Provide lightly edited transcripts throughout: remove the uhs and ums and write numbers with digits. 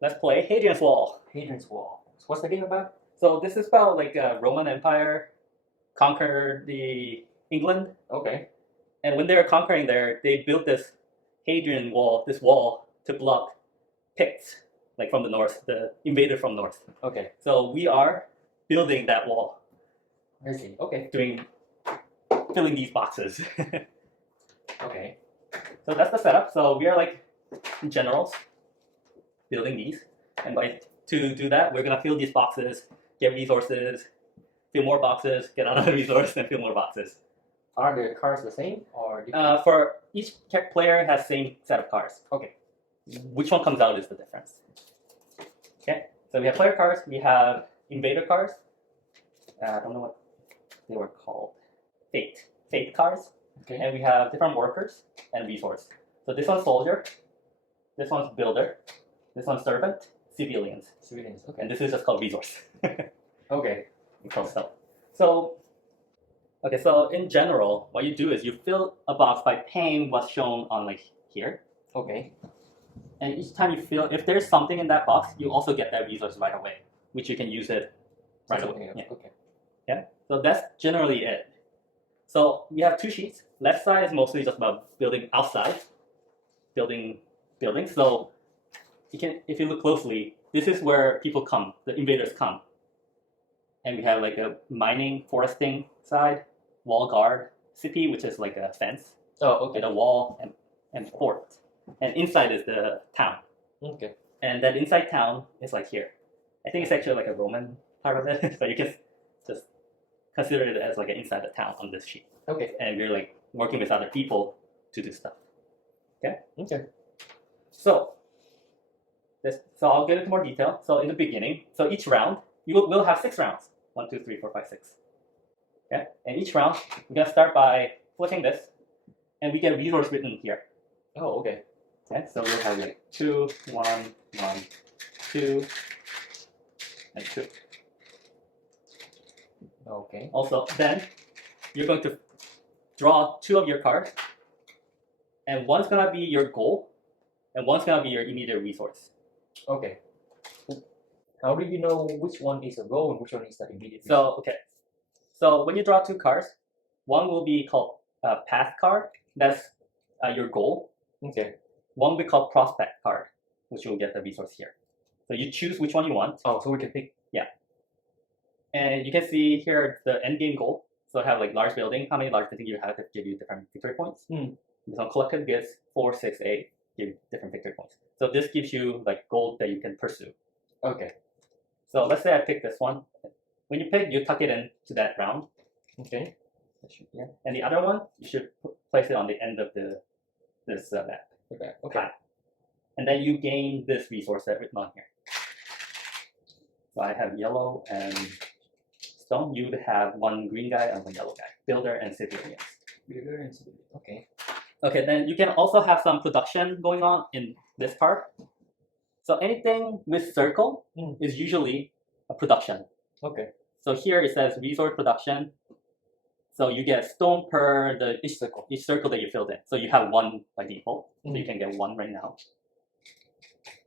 let's play Hadrian's Wall. Hadrian's Wall. So what's the game about? So this is about like Roman Empire conquered the England, Okay. and when they were conquering there, they built this Hadrian Wall, this wall to block Picts, like from the north, the invader from north. Okay. So we are building that wall, I see. Okay. filling these boxes. Okay. So that's the setup. So we are like generals building these, and to do that, we're gonna fill these boxes, get resources, fill more boxes, get another resource, and fill more boxes. Are the cards the same or different? For each player has same set of cards. Okay. Which one comes out is the difference. Okay. So we have player cards. We have invader cards. I don't know what they were called. Fate cards. Okay. And we have different workers and resource. So this one's soldier, this one's builder, this one's servant, civilians, Civilians. and Okay. this is just called resource. Okay. We call stuff. So in general, what you do is you fill a box by paying what's shown on like here. Okay. And each time you fill, if there's something in that box, you also get that resource right away, which you can use it right away. Something else. Yeah. Okay. Yeah. So that's generally it. So we have two sheets. Left side is mostly just about building outside, building buildings. So you can, if you look closely, this is where people come, the invaders come. And we have like a mining, foresting side, wall guard, city, which is like a fence, Oh, okay. and a wall and fort. And inside is the town. Okay. And that inside town is like here. I think it's actually like a Roman part of it, but you can just consider it as like an inside the town on this sheet. Okay. And you're like working with other people to do stuff. Okay. So I'll get into more detail. So in the beginning, so each round, we'll have 6 rounds. 1, 2, 3, 4, 5, 6. Okay? And each round, we're gonna start by flipping this, and we get resource written here. Oh, okay. Okay, so we'll have like 2, 1, 1, 2, and 2. Okay. Also, then you're going to draw 2 of your cards, and one's gonna be your goal, and one's gonna be your immediate resource. Okay. How do you know which one is a goal and which one is the immediate? So so when you draw 2 cards, one will be called path card. That's your goal. Okay. One will be called prospect card, which you'll get the resource here. So you choose which one you want. Oh, so we can pick. And you can see here the end game goal. So I have like large building. How many large buildings you have to give you different victory points. This one collective gets 4, 6, 8, give you different victory points. So this gives you like gold that you can pursue. Okay. So let's say I pick this one. When you pick, you tuck it into that round. Okay. And the other one, you should place it on the end of this map. Okay. Okay. And then you gain this resource that's written on here. So I have yellow and stone. You would have 1 green guy and 1 yellow guy. Builder and civilians. Builder and civilian. Okay. Okay, then you can also have some production going on in this part. So anything with circle is usually a production. Okay. So here it says resource production. So you get stone per each circle that you filled in. So you have 1 by default. So you can get 1 right now.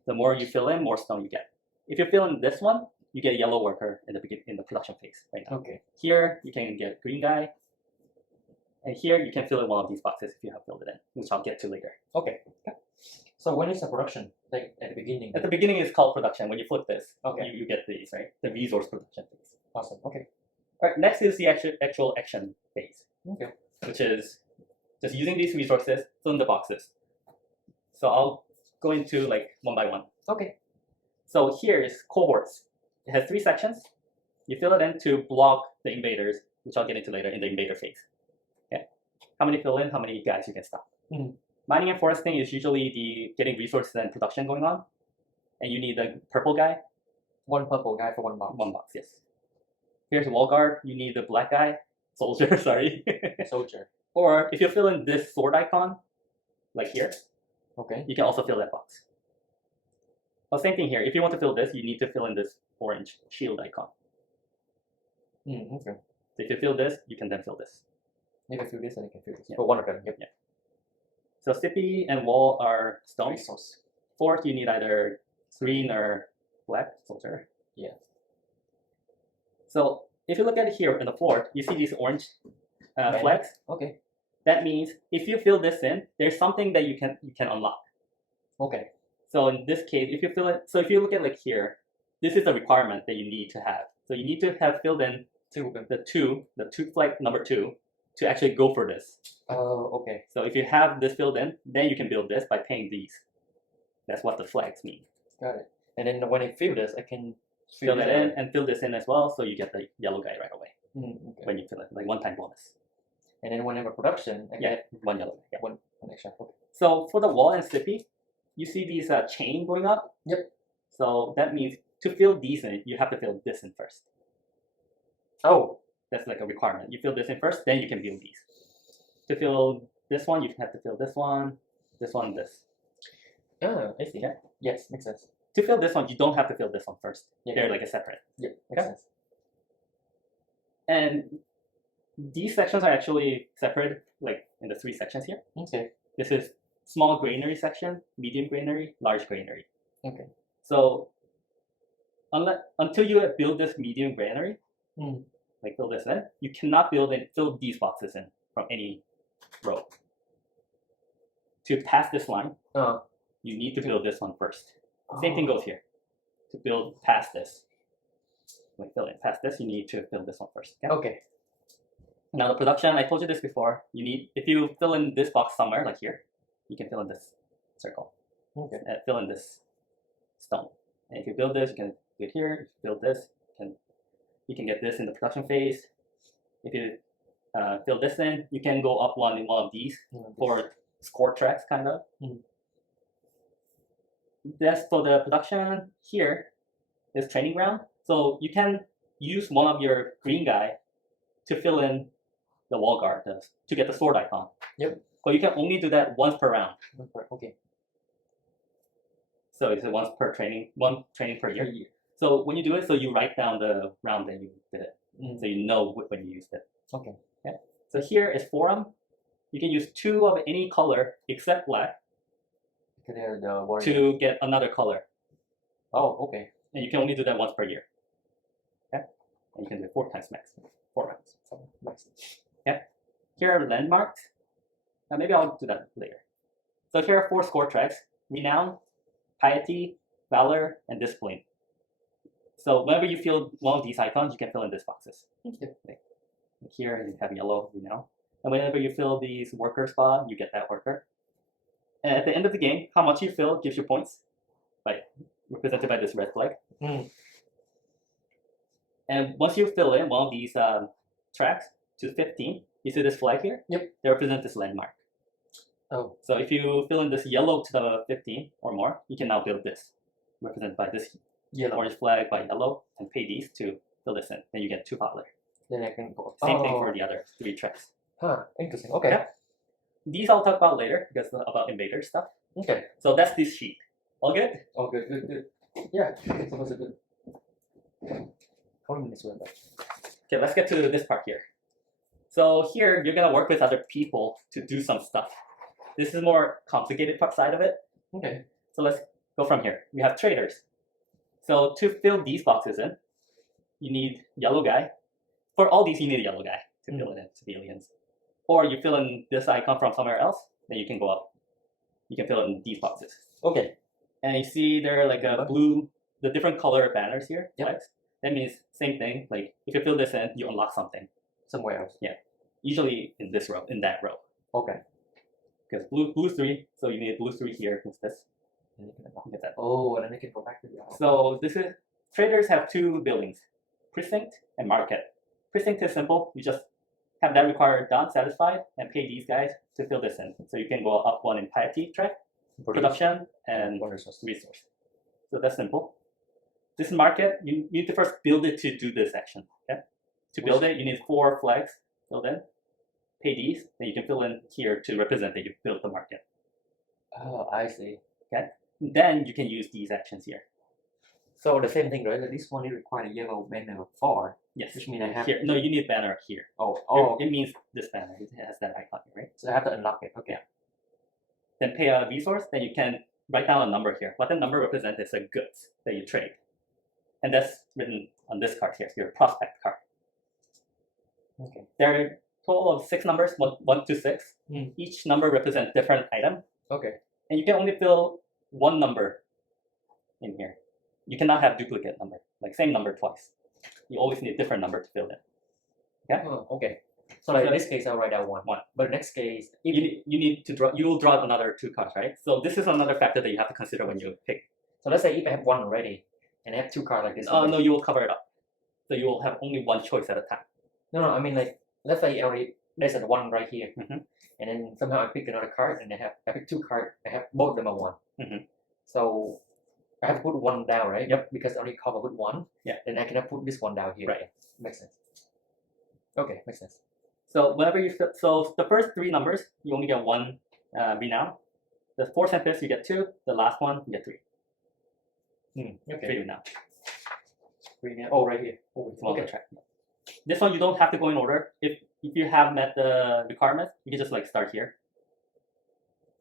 The more you fill in, more stone you get. If you fill in this one, you get a yellow worker in the production phase right now. Okay. Here you can get green guy. And here you can fill in one of these boxes if you have filled it in, which I'll get to later. Okay. So when is the production? Like at the beginning? At the beginning it's called production. When you flip this, Okay. you get these, right? The resource production phase. Awesome. Okay. All right, next is the actual action phase. Okay. Which is just using these resources, fill in the boxes. So I'll go into like one by one. Okay. So here is cohorts. It has 3 sections. You fill it in to block the invaders, which I'll get into later in the invader phase. Okay. How many fill in, how many guys you can stop. Mining and foresting is usually the getting resources and production going on. And you need the purple guy. 1 purple guy for 1 box. 1 box, yes. Here's wall guard. You need the black guy. Soldier, sorry. Soldier. Or if you fill in this sword icon, like here, Okay. you can also fill that box. Well, same thing here. If you want to fill this, you need to fill in this orange shield icon. Okay. So if you fill this, you can then fill this. You can fill this and you can fill this. Yeah. For 1 of them. Yep. So city and wall are stone. Resource. Fort, you need either green or black soldier. Yeah. So if you look at it here in the fort, you see these orange flags. Okay. That means if you fill this in, there's something that you can unlock. Okay. So in this case, if you fill it, so if you look at like here, this is a requirement that you need to have. So you need to have filled in the two flag number 2 to actually go for this. Oh, okay. So if you have this filled in, then you can build this by paying these. That's what the flags mean. Got it. And then when I fill this, I can Fill that in and fill this in as well, so you get the yellow guy right away Okay. when you fill it, like one-time bonus. And then whenever production, I get one yellow guy. Yeah. one extra. Okay. So for the wall and slippy, you see these chain going up? Yep. So that means to fill these in, you have to fill this in first. Oh. That's like a requirement. You fill this in first, then you can build these. To fill this one, you have to fill this one, this. Ah, I see. Yeah. Yes, makes sense. To fill this one, you don't have to fill this one first. Yeah. They're like a separate. Yeah, makes sense. And these sections are actually separated like in the 3 sections here. Okay. This is small granary section, medium granary, large granary. Okay. So until you build this medium granary, like fill this in, you cannot fill these boxes in from any row. To pass this line, you need to build this one first. Same thing goes here. To build past this, like fill in past this, you need to fill this one first. Okay. Now the production, I told you this before. You need, if you fill in this box somewhere, like here, you can fill in this circle. Okay. And fill in this stone. And if you build this, you can do it here. If you build this, you can get this in the production phase. If you fill this in, you can go up one in one of these for score tracks, kind of. That's for the production. Here is training ground. So you can use one of your green guy to fill in the wall guard to get the sword icon. Yep. But you can only do that once per round. Okay. So it's one training per year. So when you do it, so you write down the round that you did it, so you know when you used it. Okay. Yeah. So here is forum. You can use 2 of any color except black to get another color. Oh, okay. And you can only do that once per year. Okay. And you can do it 4 times max. 4 rounds. So max. Okay. Here are landmarks. Maybe I'll do that later. So here are 4 score tracks: renown, piety, valor, and discipline. So whenever you fill one of these icons, you can fill in these boxes. Okay. Like here you have yellow, and whenever you fill these worker spot, you get that worker. And at the end of the game, how much you fill gives you points, like represented by this red flag. And once you fill in one of these tracks to 15, you see this flag here? Yep. They represent this landmark. Oh. So if you fill in this yellow to the 15 or more, you can now build this, represented by this orange flag by yellow, and pay these to fill this in. Then you get 2 valor. Then I can go. Same thing for the other 3 tracks. Huh, interesting. Okay. Yeah. These I'll talk about later because about Invaders stuff. Okay. So that's this sheet. All good? Oh, good. Yeah, so was good. How many minutes were left? Okay, let's get to this part here. So here, you're gonna work with other people to do some stuff. This is more complicated part side of it. Okay. So let's go from here. We have traders. So to fill these boxes in, you need yellow guy. For all these, you need a yellow guy to fill it in civilians. Or you fill in this icon from somewhere else, then you can go up. You can fill it in these boxes. Okay. And you see there are like a blue, the different color banners here. Yep. Flags. That means same thing. Like if you fill this in, you unlock something. Somewhere else. Yeah. Usually in this row, in that row. Okay. Because blue 3, so you need blue 3 here. What's this? Get that. Oh, and then I can go back to the house. So this is traders have 2 buildings, precinct and market. Precinct is simple. You just have that required done, satisfied, and pay these guys to fill this in. So you can go up one in piety track, production, and resource. So that's simple. This market, you need to first build it to do this action. Okay. To build it, you need 4 flags filled in. Pay these, then you can fill in here to represent that you built the market. Oh, I see. Okay. Then you can use these actions here. So the same thing, right? Like this one, it requires a yellow banner for. Yes. Which means I have here. No, you need banner here. Oh. It means this banner. It has that icon, right? So I have to unlock it. Okay. Then pay a resource. Then you can write down a number here. What the number represents is a goods that you trade. And that's written on this card here, your prospect card. Okay. There are a total of 6 numbers, 1 to 6. Each number represents different item. Okay. And you can only fill one number in here. You cannot have duplicate number, like same number twice. You always need a different number to fill in. Okay? Oh, okay. So like in this case, I'll write down one. One. But in next case, You need to draw. You will draw another 2 cards, right? So this is another factor that you have to consider when you pick. so let's say if I have one already, and I have 2 cards like this. No, you will cover it up. So you will have only one choice at a time. No, I mean like let's say I already there's a one right here, Mhm. and then somehow I pick another card, and I pick 2 cards. I have both of them are one. Mhm. So I have to put one down, right? Yep. Because I only cover with one. Yeah. Then I cannot put this one down here. Right. Makes sense. Okay, makes sense. So whenever you fill, so the first 3 numbers you only get 1 renown. The 4th and 5th you get 2. The last one you get 3. Okay. 3 renown. Oh, right here. Oh, It's one okay. on the track. This one you don't have to go in order. If you have met the requirements, you can just like start here.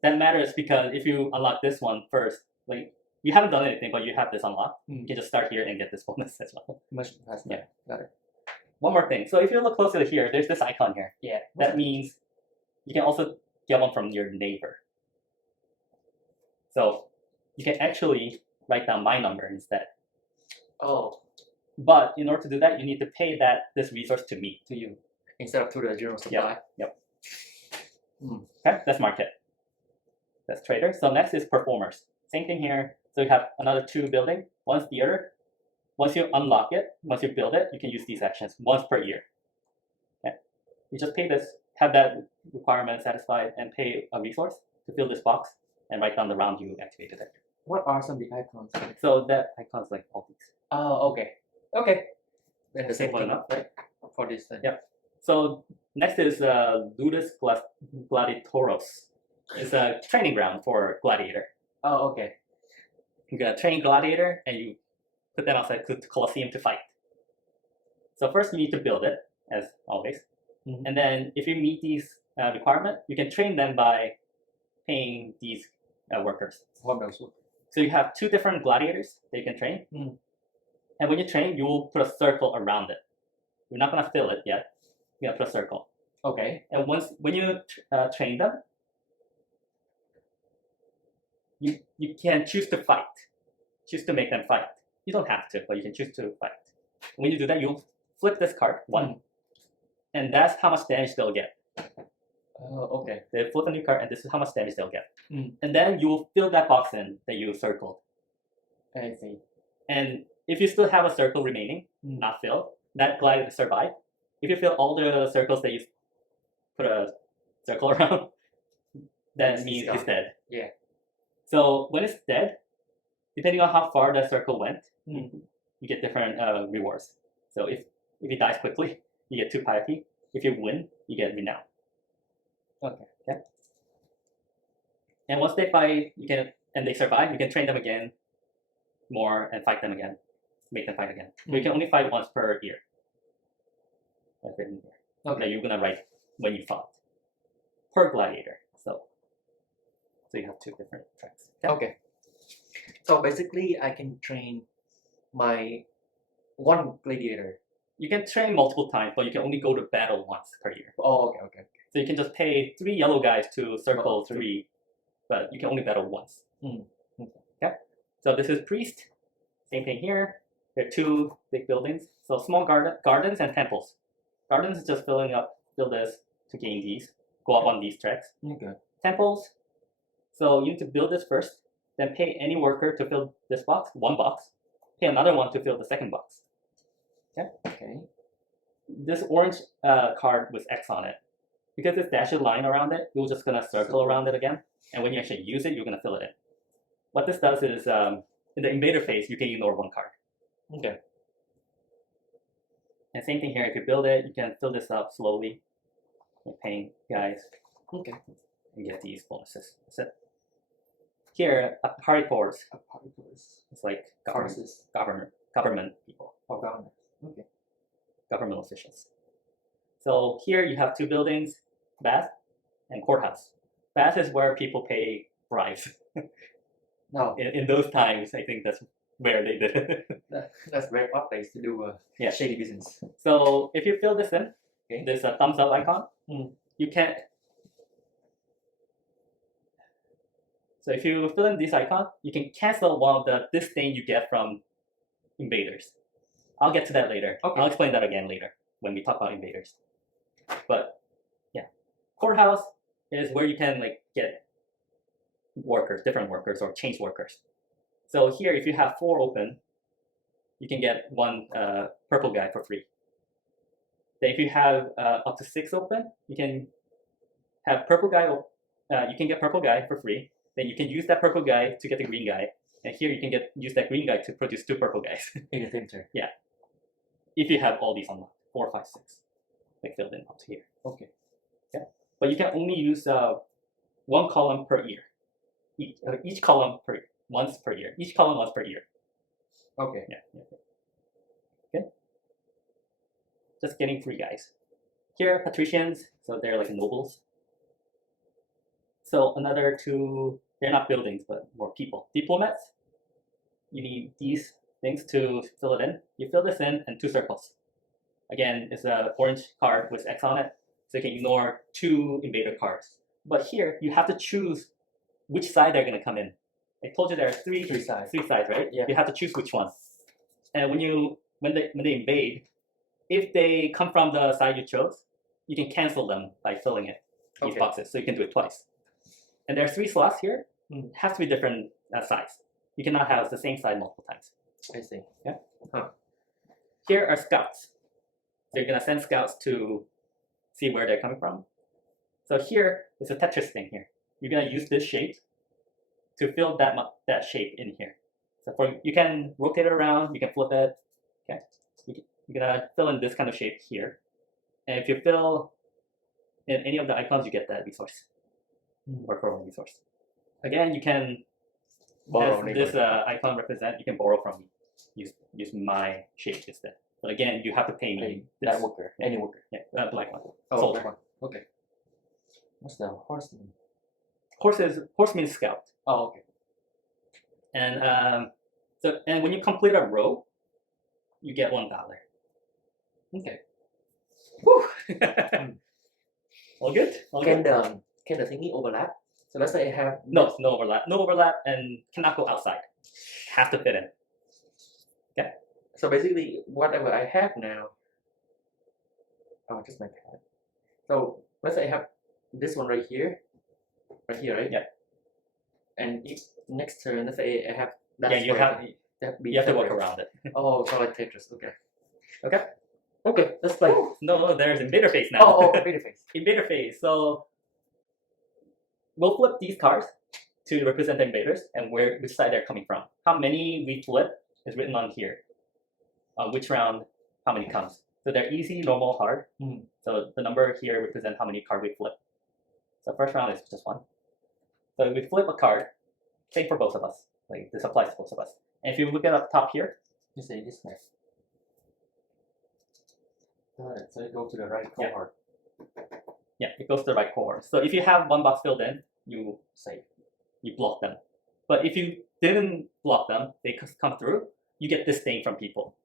That matters because if you unlock this one first, like you haven't done anything, but you have this unlocked, you can just start here and get this bonus as well. Much faster. Yeah. Got it. One more thing. So if you look closely here, there's this icon here. Yeah. That means you can also get one from your neighbor. So you can actually write down my number instead. Oh, But in order to do that, you need to pay this resource to me. to you instead of to the general supply. Okay, that's market. That's trader. So next is performers. Same thing here. So you have another 2 building. One's theater. Once you unlock it, once you build it, you can use these actions once per year. Okay. You just pay this, have that requirement satisfied, and pay a resource to fill this box and write down the round you activated it. What are some big icons? So that icon's like all these. Oh, okay. Okay. Then the same Simple thing, enough. right? For this thing. Yep. So next is Ludus Gladiatoros. It's a training ground for gladiator. Oh, okay. You're gonna train gladiator and you put them outside the Colosseum to fight. So first you need to build it, as always. Mhm. And then if you meet these requirements, you can train them by paying these workers. What else? So you have 2 different gladiators that you can train. Mhm. And when you train, you will put a circle around it. You're not gonna fill it yet. You're gonna put a circle. Okay. And when you train them, you can choose to fight, choose to make them fight. You don't have to, but you can choose to fight. When you do that, you'll flip this card 1, and that's how much damage they'll get. Oh, okay. They flip a new card, and this is how much damage they'll get. Mm. And then you will fill that box in that you circled. I see. And if you still have a circle remaining, not filled, that glide will survive. If you fill all the circles that you put a circle around, that It's means gone. it's dead. Yeah. So when it's dead, depending on how far that circle went, Mm. you get different rewards. So if it dies quickly, you get 2 piety. If you win, you get renown. Okay. And once they fight, and they survive, you can train them again more and fight them again, make them fight again. But you can only fight once per year. That's written here. Okay. That you're gonna write when you fought per gladiator. So you have 2 different tracks. Okay. So basically, I can train my one gladiator. You can train multiple times, but you can only go to battle once per year. Oh, okay, okay. So you can just pay 3 yellow guys to circle Oh, 3, but you can only battle once. Mm. Okay. So this is priest. Same thing here. There are 2 big buildings. So small gardens and temples. Gardens is just fill this to gain these. Go up on these tracks. Okay. Temples. So you need to build this first, then pay any worker to fill this box, 1 box. Pay another one to fill the second box. Okay. This orange card with X on it, because this dashed line around it, you're just gonna circle around it again, and when you actually use it, you're gonna fill it in. What this does is, in the invader phase, you can ignore 1 card. Okay. And same thing here, if you build it, you can fill this up slowly, and paying guys, Okay. and get these bonuses. That's it. Here, party boards, Particles. it's like Courses. government people, Or government. Okay. government officials. So here you have 2 buildings, bath and courthouse. Bath is where people pay bribes. No, In those times, I think that's where they did it. that's very odd place to do Yeah. shady business. So if you fill this in, Okay. this thumbs up icon, you can. So if you fill in this icon, you can cancel one of the disdain you get from invaders. I'll get to that later. Okay. I'll explain that again later when we talk about invaders. But yeah, Courthouse is where you can like get workers, different workers, or change workers. So here, if you have 4 open, you can get 1 purple guy for free. Then if you have up to 6 open, you can have purple guy. You can get purple guy for free. Then you can use that purple guy to get the green guy. And here you can use that green guy to produce 2 purple guys. In the same turn. Yeah. If you have all these unlocked, 4, 5, 6, like filled in up to here. Okay. Yeah. But you can only use 1 column per year. Each column once per year. Each column once per year. Okay. Yeah. Okay. Just getting free guys. Here, patricians, so they're like nobles. So another 2, they're not buildings, but more people. Diplomats, you need these things to fill it in. You fill this in and 2 circles. Again, it's an orange card with X on it, so you can ignore 2 invader cards. But here, you have to choose which side they're going to come in. I told you there are 3 sides. 3 sides, right? Yeah. You have to choose which one. And when they invade, if they come from the side you chose, you can cancel them by filling it these Okay. boxes. So you can do it twice. And there are 3 slots here. It has to be different size. You cannot have the same side multiple times. I see. Yeah. Huh. Here are scouts. So you're gonna send scouts to see where they're coming from. So here is a Tetris thing here. You're gonna use this shape to fill that shape in here. So you can rotate it around, you can flip it. Okay. You're gonna fill in this kind of shape here. And if you fill in any of the icons, you get that resource. Worker resource. Again, you can Borrow as this icon represent, you can borrow from me. Use my shape instead. But again, you have to pay me That this. worker. Any worker. Yeah, black one. Oh, Soldier. that one. Okay. What's the horseman? Horse means scout. Oh, okay. And and when you complete a row, you get 1 valor. Okay. Whew. All good? All Can good? can the thingy overlap? So let's say I have No overlap. No overlap, and cannot go outside. Have to fit in. So basically, whatever I have now. Oh, just my pad. So let's say I have this one right here, right? Yeah. And next turn, let's say I have that. Yeah, you have to work separate. around it. Oh, so like Tetris. Okay. Okay. Okay. Let's play. No, there's invader phase now. Oh, beta phase. Invader phase. So we'll flip these cards to represent the invaders and which side they're coming from. How many we flip is written on here. Which round, how many comes. So they're easy, normal, hard. So the number here represents how many cards we flip. So first round is just 1. So we flip a card, same for both of us. Like this applies to both of us. And if you look at up top here, You say this way. Alright, so it goes to the right Yeah. cohort. yeah, it goes to the right cohort. So if you have 1 box filled in, you block them. But if you didn't block them, they come through, you get disdain from people.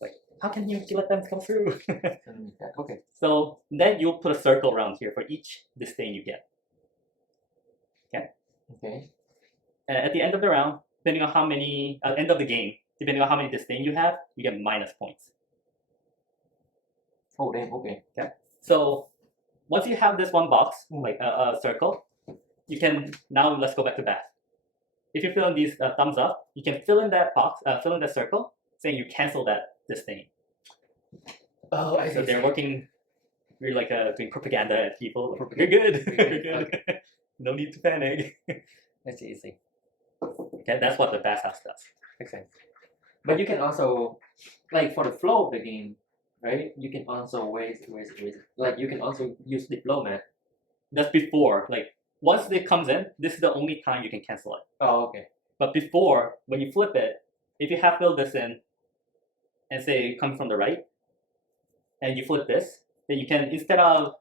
Like, how can you let them come through? Okay. So then you'll put a circle around here for each disdain you get. Okay. And at the end of the round, depending on how many, end of the game, depending on how many disdain you have, you get minus points. Oh damn. Okay. So once you have this 1 box, like a circle, you can, now let's go back to bat. If you fill in these thumbs up, you can fill in that box, fill in that circle, saying you cancel that disdain. Oh, I So see. they're working, you're like doing propaganda at people. You're good. You're good. No need to panic. That's easy. Okay, that's what the bathhouse does. Makes sense. But you can also, like for the flow of the game, right? You can also like you can also use diplomat. That's before, like once it comes in, this is the only time you can cancel it. Oh, okay. But before, when you flip it, if you have filled this in, and say it comes from the right, and you flip this, then you can, instead of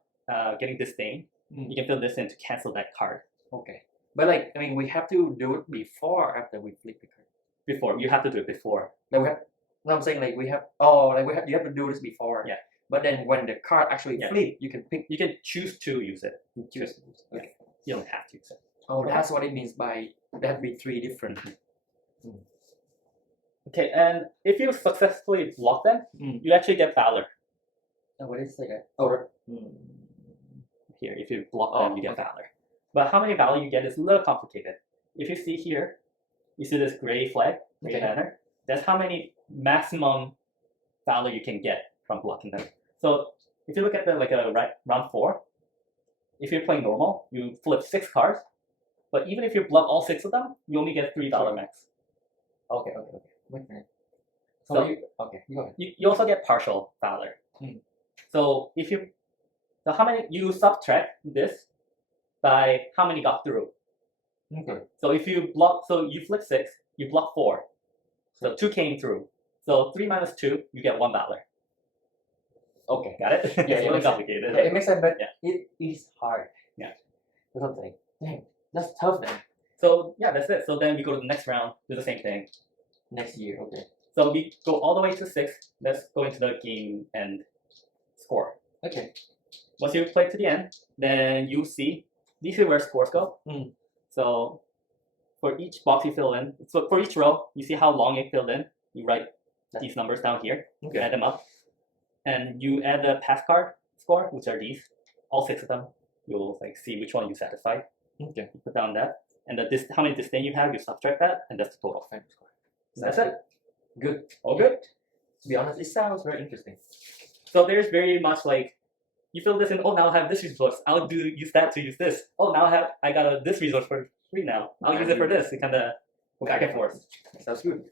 getting disdain, you can fill this in to cancel that card. Okay. But like, I mean, we have to do it before or after we flip the card. Before you have to do it before. Like we have. No, I'm saying like we have. Like we have. You have to do this before. Yeah. But then when the card actually Yeah. flip, you can pick. You can choose to use it. Choose. Okay. You don't have to use it. Oh, that's what it means by there have to be 3 different. Okay, and if you successfully block them, you actually get valor. What is it? Oh, Here, if you block them, you get valor. But how many valor you get is a little complicated. If you see here, you see this gray flag, gray banner. That's how many maximum valor you can get from blocking them. So if you look at the round 4, if you're playing normal, you flip 6 cards. But even if you block all 6 of them, you only get 3 valor max. Okay. Wait a minute. So you go ahead. You also get partial valor. So if you, how many you subtract this by how many got through. Okay. So if you block, so you flip 6, you block 4, so 2 came through. So 3 minus 2, you get 1 valor. Okay. Got it? Yeah, it's really complicated. Yeah, it makes sense, but Yeah. it is hard. Yeah. Or something. Dang, that's tough then. So yeah, that's it. So then we go to the next round, do the same thing. Next year, okay. So we go all the way to 6. Let's go into the game and score. Okay. Once you play to the end, then you see these are where scores go. So for each box you fill in, so for each row, you see how long it filled in. You write these numbers down here. You add them up, and you add the pass card score, which are these, all 6 of them. You'll see which one you satisfied. Okay. You put down that, and how many disdain you have, you subtract that, and that's the total. That's it. Good. All good. To be honest, it sounds very interesting. So there's very much like, you fill this in, oh now I have this resource, I'll use that to use this. Oh now I got this resource for free now, I'll use it for this. It kind of go back and forth. Sounds good.